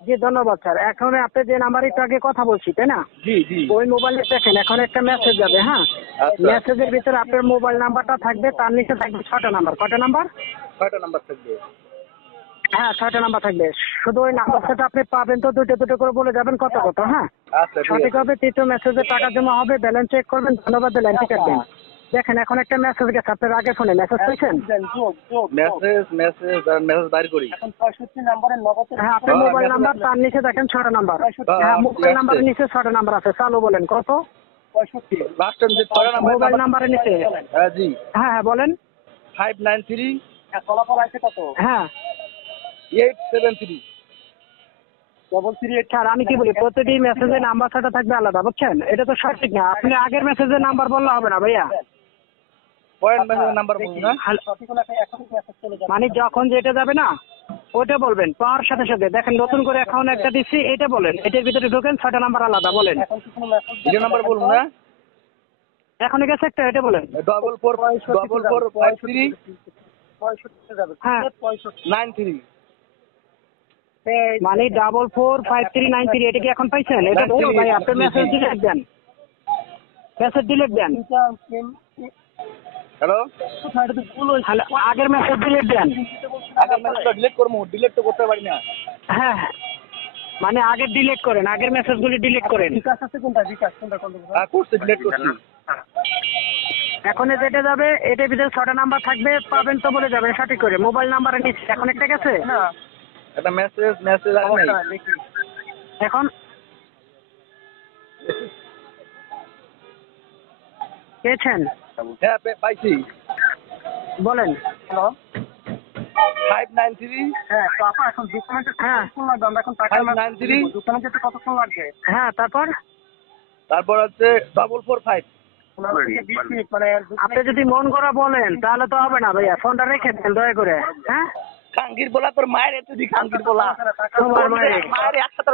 জি ধন্যবাদ স্যার। এখন আপনি যে নাম্বার একটু আগে কথা বলছি তাই না, জি জি। ওই মোবাইলে দেখেন এখন একটা মেসেজ যাবে। হ্যাঁ, আচ্ছা, মেসেজের ভিতরে আপনার মোবাইল নাম্বারটা থাকবে, তার নিচে থাকবে 6টা নাম্বার। কয়টা নাম্বার? 6টা নাম্বার থাকবে। হ্যাঁ 6টা নাম্বার থাকবে। শুধু ওই নাম্বার সেটা আপনি পাবেন তো দুটো দুটো করে বলে যাবেন কত কত। হ্যাঁ, আচ্ছা ঠিক সঠিক আছে। হবে। তৃতীয় মেসেজে টাকা জমা হবে, ব্যালেন্স চেক করবেন। ধন্যবাদ, লাইনটি কাটবেন। দেখেন এখন একটা মেসেজ গেছে আপনার আগে ফোনে, মেসেজ পেয়েছেন? মেসেজ বাইর করি। হ্যাঁ আপনার মোবাইল নাম্বার, তার নিচে দেখেন 6টা নাম্বার। হ্যাঁ মোবাইল নাম্বারের নিচে 6টা নাম্বার আছে। চালু বলেন কত? লাস্টের যে 6টা নাম্বার। মোবাইল নাম্বারের নিচে। হ্যাঁ জি। হ্যাঁ হ্যাঁ বলেন। 593 হ্যাঁ 873। স্যার আমি কি বলি, প্রতিটি মেসেজের নাম্বার সাথে থাকবে আলাদা, বুঝছেন? এটা তো সঠিক না। আপনি আগের মেসেজের নাম্বার বললে হবে না ভাইয়া। পয়েন্ট মেসেজের নাম্বার বলুন না। মানে যখন যেটা যাবে না ওটা বলবেন, পাওয়ার সাথে সাথে। দেখেন নতুন করে অ্যাকাউন্ট একটা দিচ্ছি, এটা বলেন। এটার ভিতরে ঢোকেন, 6টা নাম্বার আলাদা বলেন। এই নাম্বার বলুন না। এখন গেছে একটা, এটা বলেন। 4453 হ্যাঁ 93। মানে 445393, এটা কি এখন পাইছেন? এটা ভুল ভাই, আপনি মেসেজ ডিলিট দেন, মেসেজ ডিলিট দেন। হ্যালো, হ্যালো, আগের মেসেজ ডিলিট দেন। আগের মেসেজটা ডিলিট করবো, ডিলিট তো করতে পারি না। হ্যাঁ মানে আগের ডিলিট করেন, আগের মেসেজগুলি ডিলিট করেন। হ্যাঁ করছি, ডিলিট করছি। এখন যেটা যাবে এটার ভিতরে 6টা নাম্বার থাকবে, পাবেন তো বলে যাবেন সঠিক করে। মোবাইল নাম্বারের নিচে এখন একটা গেছে। একটা মেসেজ আসে নাই। এখন পেয়েছেন? হ্যাঁ পাইছি। বলেন। 593 হ্যাঁ 593 হ্যাঁ তারপর তারপর হচ্ছে 445। আপনি যদি মন করা বলেন তাহলে তো হবে না ভাইয়া, ফোনটা রেখে দেন দয়া করে। হ্যাঁ কাঙ্গির বলা তোর মায়ের এত দি কাঙ্গির বলা তোমার মায়ের। মায়ের একসাথে